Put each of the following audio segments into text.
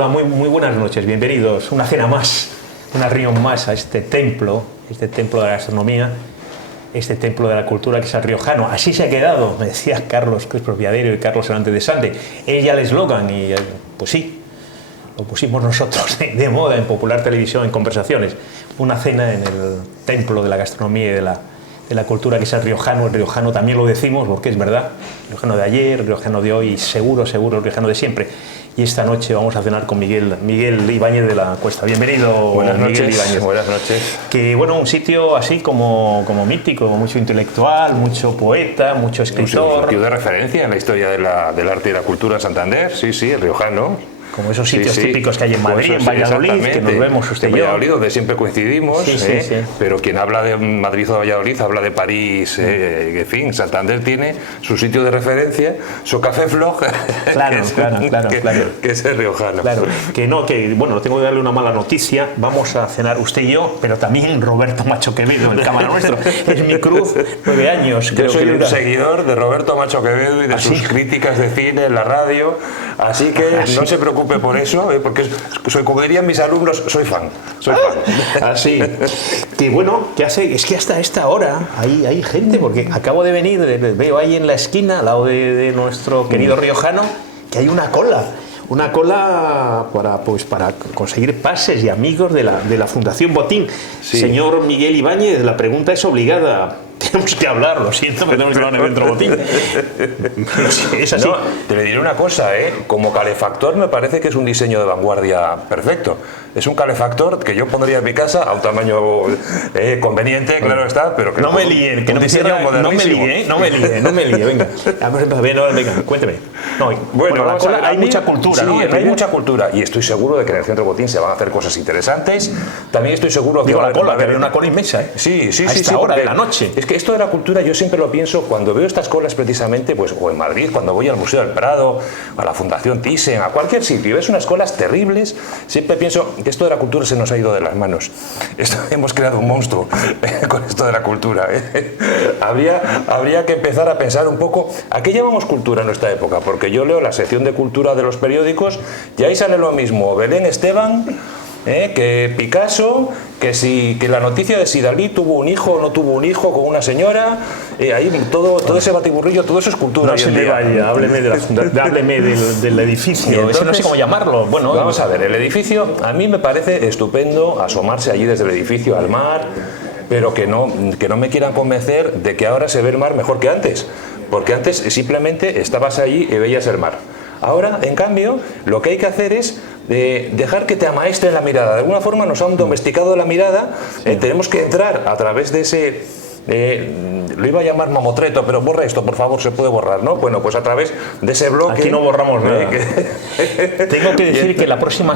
Hola, muy buenas noches, bienvenidos. Una cena más, una reunión más a este templo de la gastronomía, este templo de la cultura que es el riojano. Así se ha quedado, me decía Carlos, que es propietario, y Carlos Hernández de Sande. Él ya el eslogan y pues sí, lo pusimos nosotros de moda en Popular Televisión, en conversaciones. Una cena en el templo de la gastronomía y de la cultura que es el riojano también lo decimos porque es verdad, el riojano de ayer, el riojano de hoy, seguro el riojano de siempre. Y esta noche vamos a cenar con Miguel Ibáñez de la Cuesta. Bienvenido, buenas Miguel noches, Ibáñez. Buenas noches. Que bueno, un sitio así como mítico, mucho intelectual, mucho poeta, mucho escritor. Un sitio de referencia en la historia del arte y la cultura en Santander, sí, el riojano. Como esos sitios típicos que hay en Madrid, en Valladolid, que nos vemos usted y yo. En Valladolid, donde siempre coincidimos, sí. Pero quien habla de Madrid o Valladolid habla de París, en fin, Santander tiene su sitio de referencia, su café floj, claro. Que es el riojano. Claro, bueno, tengo que darle una mala noticia, vamos a cenar usted y yo, pero también Roberto Macho Quevedo, el cámara nuestro, es mi cruz, 9 años. Yo soy un seguidor de Roberto Macho Quevedo y de sus críticas de cine en la radio, así que no se preocupe por eso, porque como dirían mis alumnos, soy fan. Así. Que bueno, ¿qué hace? Es que hasta esta hora hay gente, porque acabo de venir, veo ahí en la esquina, al lado de nuestro querido riojano, que hay una cola para conseguir pases y amigos de la Fundación Botín. Sí. Señor Miguel Ibáñez, la pregunta es obligada. Tenemos que hablar, lo siento, pero tenemos que hablar en el evento Botín. Es así. No, te le diré una cosa, como calefactor me parece que es un diseño de vanguardia perfecto. Es un calefactor que yo pondría en mi casa a un tamaño conveniente, claro está, pero que no me líe, que no me líe, venga. Venga, cuénteme. No, bueno, hay mucha cultura, ¿no? Hay mucha cultura y estoy seguro de que en el Centro Botín se van a hacer cosas interesantes. También estoy seguro que va a haber una cola inmensa, Sí, a esta hora de la noche. Es que esto de la cultura yo siempre lo pienso cuando veo estas colas precisamente, pues o en Madrid, cuando voy al Museo del Prado, a la Fundación Thyssen, a cualquier sitio, y ves unas colas terribles, siempre pienso que esto de la cultura se nos ha ido de las manos. Hemos creado un monstruo con esto de la cultura. Habría que empezar a pensar un poco a qué llamamos cultura en nuestra época, porque yo leo la sección de cultura de los periódicos y ahí sale lo mismo, Belén Esteban, que Picasso, que la noticia de si Dalí tuvo un hijo o no tuvo un hijo con una señora, ahí todo ese batiburrillo, todo eso es cultura. No se me vaya, hábleme del edificio, entonces, no sé cómo llamarlo. Bueno, vamos a ver, el edificio a mí me parece estupendo asomarse allí desde el edificio al mar, pero que no me quieran convencer de que ahora se ve el mar mejor que antes, porque antes simplemente estabas allí y veías el mar. Ahora, en cambio, lo que hay que hacer es dejar que te amaestre la mirada. De alguna forma nos han domesticado la mirada, tenemos que entrar a través de ese... lo iba a llamar mamotreto, pero borra esto, por favor, se puede borrar, ¿no? Bueno, pues a través de ese bloque... Aquí no borramos nada. Tengo que decir que la próxima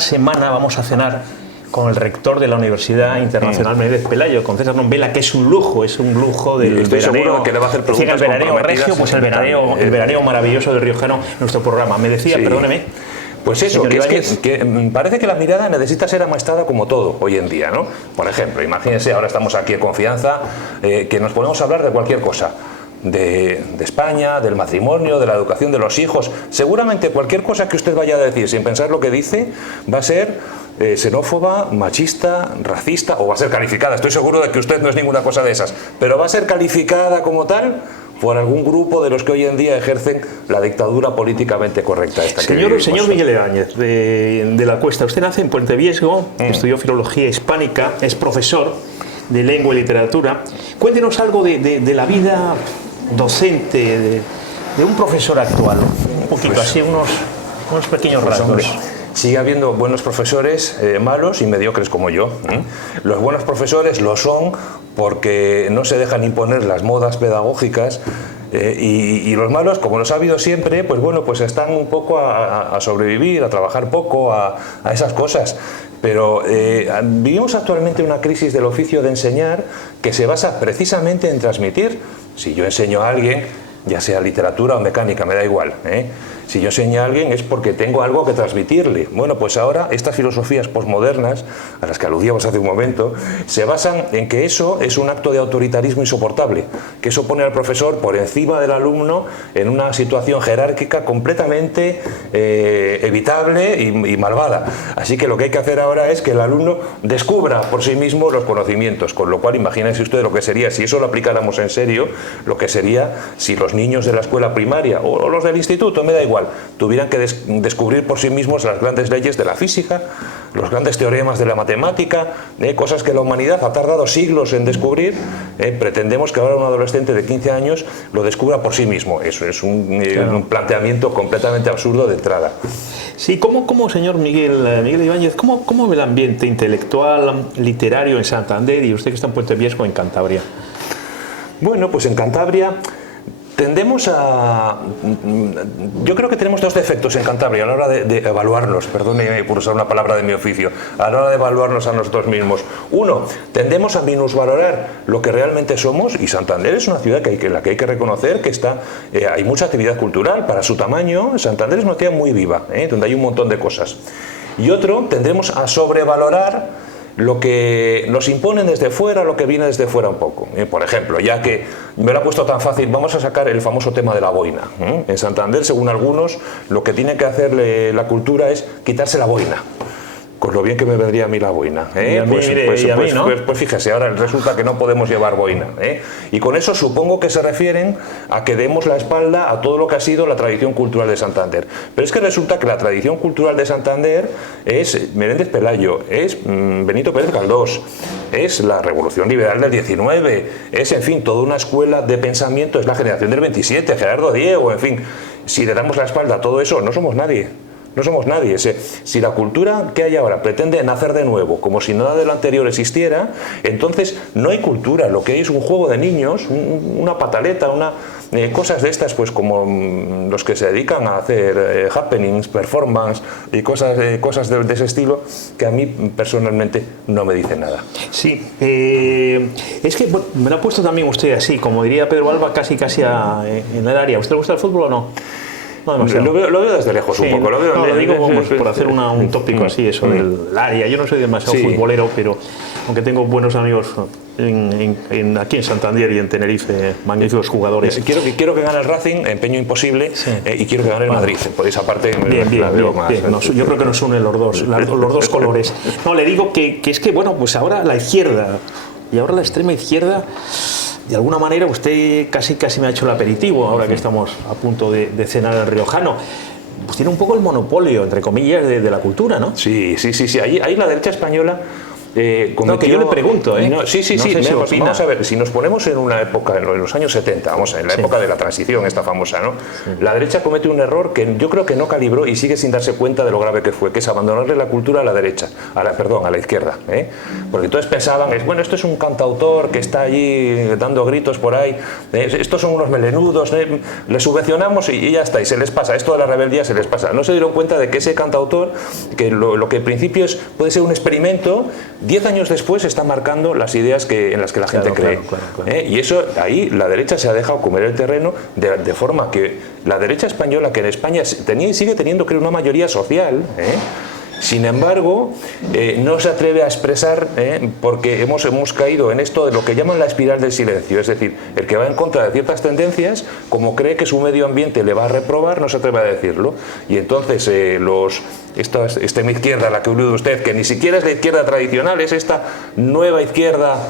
semana vamos a cenar con el rector de la Universidad Internacional Menéndez Pelayo, con César Nombela, que es un lujo del estoy veraneo. Seguro que le va a hacer preguntas el veraneo regio, pues el veraneo maravilloso del riojano en nuestro programa. Me decía, perdóneme. Pues eso, que parece que la mirada necesita ser amaestrada como todo hoy en día, ¿no? Por ejemplo, imagínense, ahora estamos aquí en confianza, que nos ponemos a hablar de cualquier cosa. De España, del matrimonio, de la educación de los hijos. Seguramente cualquier cosa que usted vaya a decir sin pensar lo que dice va a ser xenófoba, machista, racista, o va a ser calificada. Estoy seguro de que usted no es ninguna cosa de esas, pero va a ser calificada como tal por algún grupo de los que hoy en día ejercen la dictadura políticamente correcta. Señor Miguel Ibáñez de la Cuesta, usted nace en Puente Viesgo, estudió filología hispánica, es profesor de lengua y literatura. Cuéntenos algo de la vida docente de un profesor actual, un poquito así, unos pequeños rasgos. Sigue habiendo buenos profesores malos y mediocres como yo. Los buenos profesores lo son porque no se dejan imponer las modas pedagógicas y los malos, como los ha habido siempre, pues bueno, pues están un poco a sobrevivir, a trabajar poco, a esas cosas. Pero vivimos actualmente una crisis del oficio de enseñar que se basa precisamente en transmitir. Si yo enseño a alguien, ya sea literatura o mecánica, me da igual, Si yo enseño a alguien es porque tengo algo que transmitirle. Bueno, pues ahora estas filosofías posmodernas, a las que aludíamos hace un momento, se basan en que eso es un acto de autoritarismo insoportable, que eso pone al profesor por encima del alumno en una situación jerárquica completamente evitable y malvada. Así que lo que hay que hacer ahora es que el alumno descubra por sí mismo los conocimientos, con lo cual imagínense ustedes lo que sería, si eso lo aplicáramos en serio, lo que sería si los niños de la escuela primaria o los del instituto, me da igual, tuvieran que descubrir por sí mismos las grandes leyes de la física, los grandes teoremas de la matemática, cosas que la humanidad ha tardado siglos en descubrir. Pretendemos que ahora un adolescente de 15 años lo descubra por sí mismo. Eso es un planteamiento completamente absurdo de entrada. Sí, ¿cómo señor Miguel Ibáñez, cómo ve el ambiente intelectual, literario en Santander y usted que está en Puente Viesco, en Cantabria? Bueno, pues en Cantabria tendemos a... Yo creo que tenemos dos defectos en Cantabria a la hora de evaluarnos, perdóneme por usar una palabra de mi oficio, a la hora de evaluarnos a nosotros mismos. Uno, tendemos a minusvalorar lo que realmente somos, y Santander es una ciudad en la que hay que reconocer que hay mucha actividad cultural para su tamaño. Santander es una ciudad muy viva, donde hay un montón de cosas. Y otro, tendremos a sobrevalorar lo que nos imponen desde fuera, lo que viene desde fuera un poco. Por ejemplo, ya que me lo ha puesto tan fácil, vamos a sacar el famoso tema de la boina. En Santander, según algunos, lo que tiene que hacer la cultura es quitarse la boina. Con lo bien que me vendría a mí la boina. Pues fíjese, ahora resulta que no podemos llevar boina. Y con eso supongo que se refieren a que demos la espalda a todo lo que ha sido la tradición cultural de Santander. Pero es que resulta que la tradición cultural de Santander es Menéndez Pelayo, es Benito Pérez Galdós, es la Revolución Liberal del 19, es, en fin, toda una escuela de pensamiento, es la generación del 27, Gerardo Diego, en fin. Si le damos la espalda a todo eso, no somos nadie. No somos nadie. Si la cultura que hay ahora pretende nacer de nuevo, como si nada de lo anterior existiera, entonces no hay cultura. Lo que hay es un juego de niños, una pataleta, cosas de estas, pues como los que se dedican a hacer happenings, performance y cosas de ese estilo, que a mí personalmente no me dicen nada. Sí, es que me lo ha puesto también usted así, como diría Pedro Alba, casi en el área. ¿A usted le gusta el fútbol o no? No, lo veo desde lejos un poco. Lo digo por hacer un tópico así, eso del área. Yo no soy demasiado futbolero, pero aunque tengo buenos amigos aquí en Santander y en Tenerife, magníficos jugadores. Quiero que gane el Racing, empeño imposible, y quiero que gane el Madrid. Por esa parte la veo más. Yo creo que nos unen los dos colores. No, le digo que es que, bueno, pues ahora la izquierda y ahora la extrema izquierda, de alguna manera usted casi me ha hecho el aperitivo, ahora que estamos a punto de cenar el riojano. Pues tiene un poco el monopolio, entre comillas, de la cultura, ¿no? Sí. Ahí la derecha española no, que yo le pregunto, ¿eh? No, sí, vamos a ver, si nos ponemos en una época, en los años 70, en la época de la transición, esta famosa, ¿no? Sí. La derecha comete un error que yo creo que no calibró y sigue sin darse cuenta de lo grave que fue, que es abandonarle la cultura a la derecha, a la izquierda, porque entonces pensaban, bueno, esto es un cantautor que está allí dando gritos por ahí, estos son unos melenudos, le subvencionamos y ya está, y se les pasa, esto de la rebeldía se les pasa. No se dieron cuenta de que ese cantautor, que lo que en principio puede ser un experimento, 10 años después está marcando las ideas en las que la gente cree. Claro. Y eso, ahí la derecha se ha dejado comer el terreno de forma que la derecha española, que en España tenía y sigue teniendo, creo, una mayoría social, sin embargo, no se atreve a expresar, porque hemos caído en esto de lo que llaman la espiral del silencio, es decir, el que va en contra de ciertas tendencias, como cree que su medio ambiente le va a reprobar, no se atreve a decirlo, y entonces esta extrema izquierda a la que alude usted, que ni siquiera es la izquierda tradicional, es esta nueva izquierda,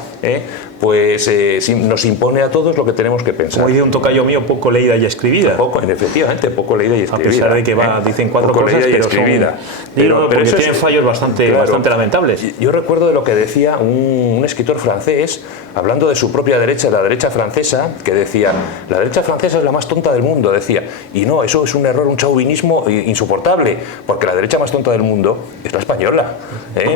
pues nos impone a todos lo que tenemos que pensar. Como dice un tocayo mío, poco leída y escribida. Efectivamente, poco leída y escribida. A pesar de que dicen cuatro poco cosas, pero escribida. Porque tienen fallos bastante lamentables. Yo recuerdo de lo que decía un escritor francés, hablando de su propia derecha, la derecha francesa, que decía, la derecha francesa es la más tonta del mundo, decía, y no, eso es un error, un chauvinismo insoportable, porque la derecha más tonta del mundo es la española,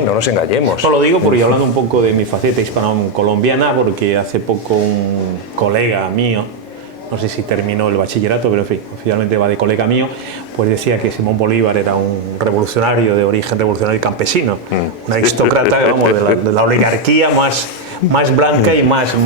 no nos engañemos. No lo digo porque hablando un poco de mi faceta hispano-colombiana, porque hace poco un colega mío, no sé si terminó el bachillerato, pero en fin, oficialmente va de colega mío, pues decía que Simón Bolívar era un revolucionario de origen revolucionario y campesino, un aristócrata, vamos, de la oligarquía más más blanca y más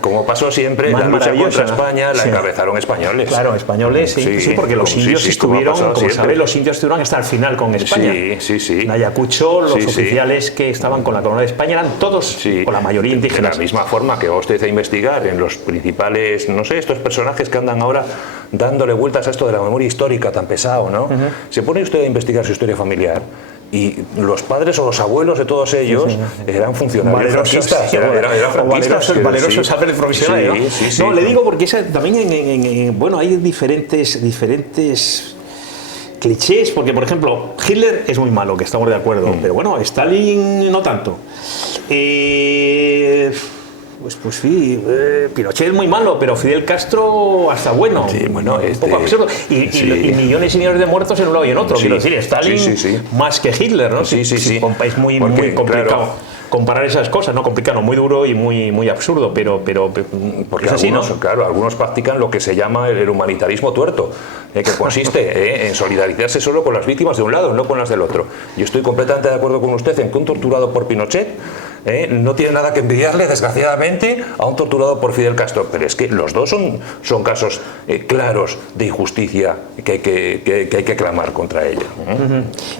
como pasó siempre, la lucha contra España la encabezaron españoles. Claro, españoles, sí, porque los indios estuvieron, como sabéis, los indios estuvieron hasta el final con España. Sí. En Ayacucho, los oficiales que estaban con la corona de España eran todos, con la mayoría indígenas. De la misma forma que va usted a investigar en los principales, no sé, estos personajes que andan ahora dándole vueltas a esto de la memoria histórica tan pesado, ¿no? Se pone usted a investigar su historia familiar y los padres o los abuelos de todos ellos eran funcionarios franquistas, eran franquistas. Valerosos alférez provisional, ¿no? No, le digo porque también bueno, hay diferentes clichés, porque por ejemplo Hitler es muy malo, que estamos de acuerdo, pero bueno, Stalin no tanto. Pues sí, Pinochet es muy malo, pero Fidel Castro hasta bueno. Sí, bueno, un poco absurdo. Y millones y millones de muertos en un lado y en otro. Quiero decir, Stalin más que Hitler, ¿no? Es muy complicado. Claro, comparar esas cosas, no complicado, muy duro y muy absurdo, pero porque es así, ¿no? Claro, algunos practican lo que se llama el humanitarismo tuerto, que consiste en solidarizarse solo con las víctimas de un lado, no con las del otro. Yo estoy completamente de acuerdo con usted en que un torturado por Pinochet no tiene nada que envidiarle, desgraciadamente, a un torturado por Fidel Castro, pero es que los dos son casos claros de injusticia que hay que clamar contra ella.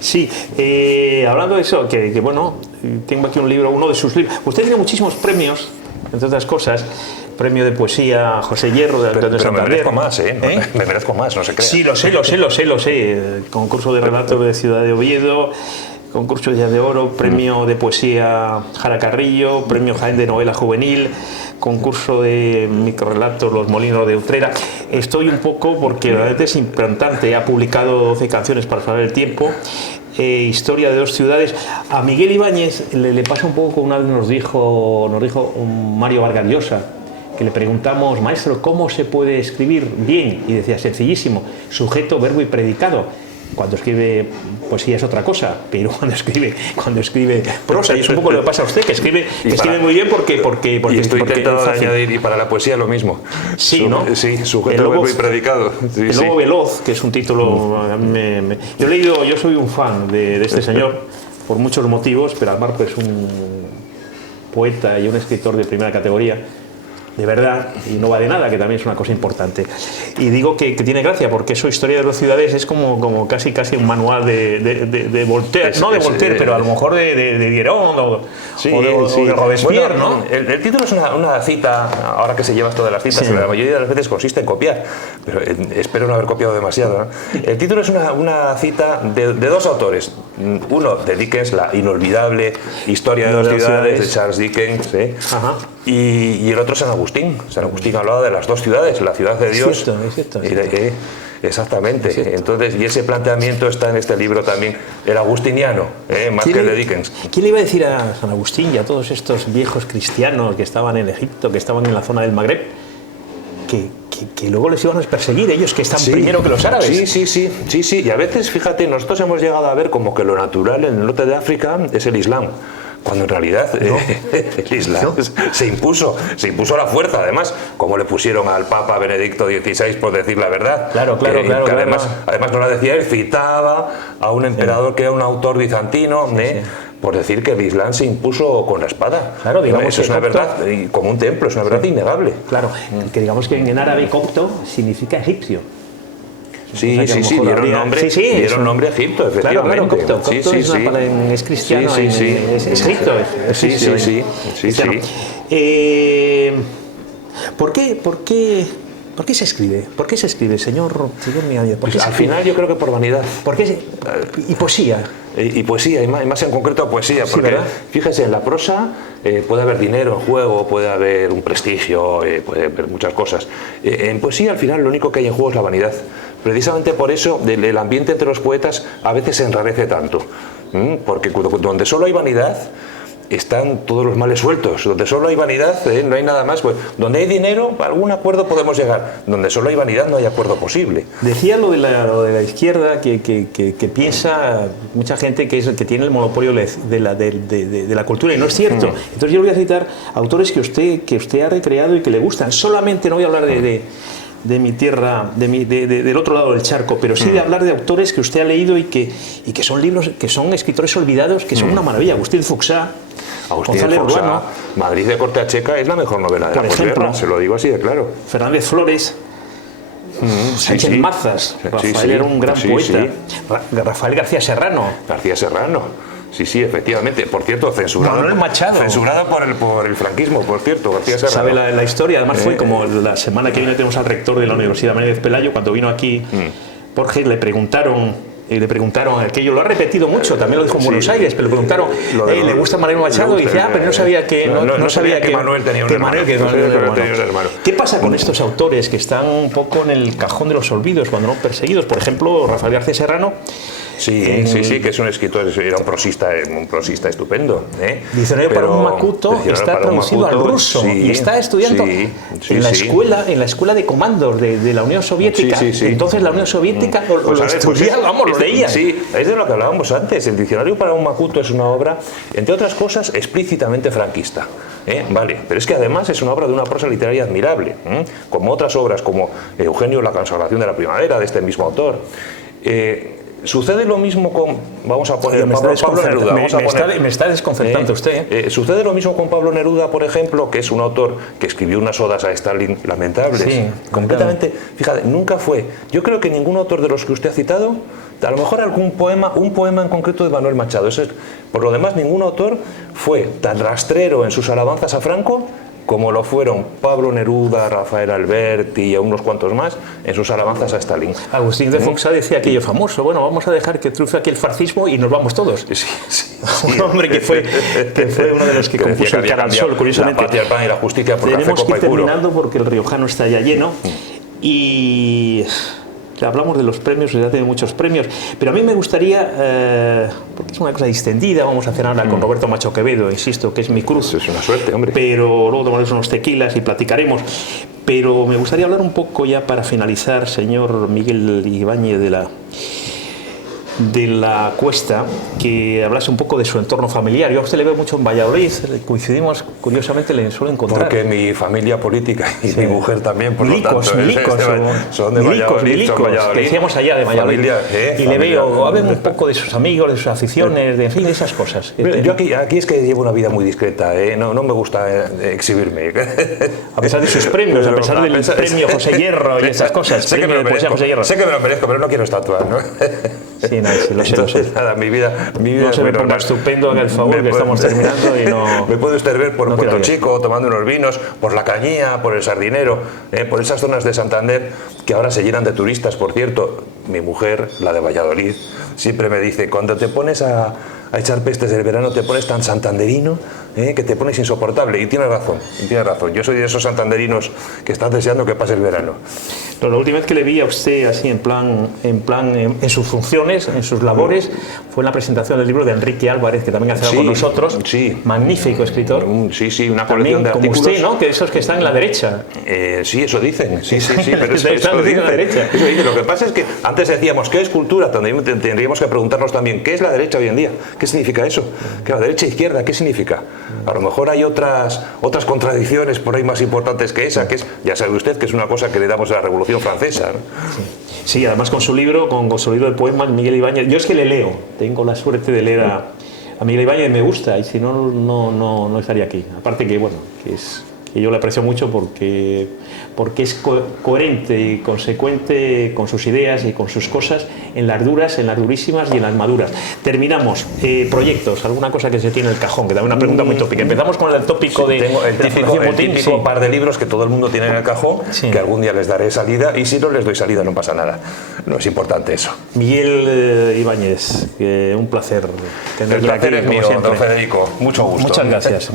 Sí, hablando de eso, que bueno, tengo aquí un libro, uno de sus libros. Usted tiene muchísimos premios, entre otras cosas. Premio de poesía José Hierro de Antonio Santander. Me merezco más, me merezco más, no se crea. Sí, lo sé. Concurso de relatos de Ciudad de Oviedo, concurso de Día de Oro, premio de poesía Jara Carrillo, premio Jaén de novela juvenil, concurso de microrelatos Los Molinos de Utrera. Estoy un poco, porque la verdad es implantante, ha publicado 12 canciones para saber el tiempo. Historia de dos ciudades. A Miguel Ibáñez le pasa un poco, una vez nos dijo Mario Vargas Llosa, que le preguntamos, maestro, ¿cómo se puede escribir bien? Y decía, sencillísimo, sujeto, verbo y predicado. Cuando escribe poesía es otra cosa, pero cuando escribe prosa, y es un poco lo que pasa a usted, que escribe muy bien porque y estoy intentando añadir, y para la poesía lo mismo. Sí, ¿no? Sí, sujeto, verbo y predicado. El Lobo Veloz, que es un título... Yo soy un fan de este señor, por muchos motivos, pero además es un poeta y un escritor de primera categoría, de verdad, y no va de nada, que también es una cosa importante. Y digo que tiene gracia, porque eso, Historia de dos ciudades, es como casi un manual de Voltaire, no de Voltaire, pero a lo mejor de Diderot o de Robespierre, bueno, ¿no? El título es una cita, ahora que se lleva esto de las citas, la mayoría de las veces consiste en copiar, pero espero no haber copiado demasiado, ¿no? El título es una cita de dos autores, uno de Dickens, la inolvidable Historia de dos ciudades de Charles Dickens, y el otro San Agustín. San Agustín hablaba de las dos ciudades, la ciudad de Dios. Es cierto. Exactamente. Entonces, y ese planteamiento está en este libro también, el agustiniano, más que el de Dickens. ¿Quién le iba a decir a San Agustín y a todos estos viejos cristianos que estaban en Egipto, que estaban en la zona del Magreb, que luego les iban a perseguir, ellos que están primero que los árabes? Sí. Y a veces, fíjate, nosotros hemos llegado a ver como que lo natural en el norte de África es el Islam, cuando en realidad el Islam se impuso a la fuerza, además, como le pusieron al Papa Benedicto XVI, por decir la verdad. Claro. Además no la decía él, citaba a un emperador que era un autor bizantino, por decir que el Islam se impuso con la espada. Claro, digamos, eso es una verdad, como un templo, es una verdad innegable. Claro, que digamos que en árabe copto significa egipcio. Sí, dieron nombre a Egipto, efectivamente. Claro, copto es cristiano, es Egipto. ¿Por qué se escribe? ¿Por qué se escribe, señor Mío? Pues al final yo creo que por vanidad. ¿Y poesía? Y poesía, y más en concreto poesía, porque fíjese, en la prosa puede haber dinero en juego, puede haber un prestigio, puede haber muchas cosas. En poesía al final lo único que hay en juego es la vanidad. Precisamente por eso el ambiente entre los poetas a veces se enrarece tanto, porque donde solo hay vanidad están todos los males sueltos. Donde solo hay vanidad, no hay nada más. Pues, donde hay dinero, a algún acuerdo podemos llegar. Donde solo hay vanidad, no hay acuerdo posible. Decía lo de la izquierda, que piensa mucha gente que tiene el monopolio de la cultura, y no es cierto. Entonces yo voy a citar autores que usted ha recreado y que le gustan. Solamente no voy a hablar de mi tierra, del otro lado del charco, pero sí de hablar de autores que usted ha leído y que son libros, que son escritores olvidados, que son una maravilla. Agustín Fuxá, González Ruano, Madrid de corte a Checa es la mejor novela de la posguerra, se lo digo así de claro. Fernández Flores, Sánchez Mazas, Rafael era un gran poeta, Rafael García Serrano. Sí, efectivamente. Por cierto, censurado por el franquismo, por cierto, García Serrano. ¿Sabe la historia? Además fue como la semana que viene tenemos al rector de la Universidad Menéndez Pelayo, cuando vino aquí, Borges, le preguntaron, aquello lo ha repetido mucho, también lo dijo en Buenos Aires, pero le preguntaron, ¿le gusta Manuel Machado? Y dice, pero no sabía que Manuel tenía un hermano. ¿Qué pasa con estos autores que están un poco en el cajón de los olvidos cuando no perseguidos? Por ejemplo, Rafael García Serrano. Sí, que es un escritor, era un prosista estupendo. Diccionario para un macuto está traducido al ruso y está estudiando en la escuela de comandos de la Unión Soviética. Entonces la Unión Soviética lo estudiábamos, lo leía. Sí, es de lo que hablábamos antes. El Diccionario para un macuto es una obra, entre otras cosas, explícitamente franquista. Vale, pero es que además es una obra de una prosa literaria admirable, como otras obras como Eugenio, La consagración de la primavera, de este mismo autor. Sucede lo mismo con, vamos a poner, Pablo Neruda. Me está desconcertando usted. Sucede lo mismo con Pablo Neruda, por ejemplo, que es un autor que escribió unas odas a Stalin lamentables. Sí, completamente. Fíjate, nunca fue. Yo creo que ningún autor de los que usted ha citado, a lo mejor un poema en concreto de Manuel Machado. Por lo demás, ningún autor fue tan rastrero en sus alabanzas a Franco como lo fueron Pablo Neruda, Rafael Alberti y unos cuantos más en sus alabanzas a Stalin. Agustín de Foxá decía aquello famoso, bueno, vamos a dejar que triunfe aquí el fascismo y nos vamos todos. Un hombre que fue uno de los que compuso El cara al sol, curiosamente. La patria, el pan y la justicia por tenemos café, que ir terminando porque el riojano está ya lleno y hablamos de los premios, ya tiene muchos premios, pero a mí me gustaría, porque es una cosa distendida, vamos a cenar ahora con Roberto Macho Quevedo, insisto, que es mi cruz. Es una suerte, hombre. Pero luego tomaremos unos tequilas y platicaremos. Pero me gustaría hablar un poco ya para finalizar, señor Miguel Ibáñez de la Cuesta, que hablase un poco de su entorno familiar. Yo a usted le veo mucho en Valladolid, coincidimos, curiosamente le suelo encontrar. Porque mi familia política y mi mujer también, por lo tanto, son de Valladolid, que decíamos allá de Valladolid. Y le veo, hablen un poco de sus amigos, de sus aficiones, en fin, de esas cosas. Yo aquí es que llevo una vida muy discreta, no me gusta exhibirme. A pesar de sus premios, a pesar del premio José Hierro y esas cosas. Sé que me lo merezco, pero no quiero estatua, ¿no? Sí, lo sé. Nada, mi vida no se me ponga estupendo, haga el favor, que estamos terminando y no... Me puede usted ver por Puerto Chico, tomando unos vinos, por La Cañía, por el Sardinero, por esas zonas de Santander, que ahora se llenan de turistas, por cierto. Mi mujer, la de Valladolid, siempre me dice, cuando te pones a echar pestes del verano, te pones tan santanderino, que te pones insoportable. Y tienes razón. Yo soy de esos santanderinos que están deseando que pase el verano. La última vez que le vi a usted así en sus funciones, en sus labores, fue en la presentación del libro de Enrique Álvarez, que también ha estado con nosotros. Sí. Magnífico escritor. Sí, una colección de artículos. Como usted, ¿no? Que esos que están en la derecha. Sí, eso dicen. Sí, pero eso dicen. La derecha. Eso dicen. Lo que pasa es que antes decíamos, ¿qué es cultura? Tendríamos que preguntarnos también, ¿qué es la derecha hoy en día? ¿Qué significa eso? ¿Que la derecha e izquierda? ¿Qué significa? A lo mejor hay otras contradicciones por ahí más importantes que esa, que es, ya sabe usted, que es una cosa que le damos a la Revolución Francesa, ¿no? Sí, además con su libro, con su libro de poemas, Miguel Ibáñez. Yo es que le leo, tengo la suerte de leer a Miguel Ibáñez, me gusta, y si no estaría aquí. Aparte que, bueno, que yo le aprecio mucho porque es coherente y consecuente con sus ideas y con sus cosas en las duras, en las durísimas y en las maduras. Terminamos. Proyectos, alguna cosa que se tiene en el cajón, que también una pregunta muy tópica. Empezamos con el tópico tengo el típico par de libros que todo el mundo tiene en el cajón, que algún día les daré salida, y si no les doy salida no pasa nada. No es importante eso. Miguel Ibáñez, un placer tenerle aquí. El placer es mío, don Federico. Mucho gusto. Muchas gracias.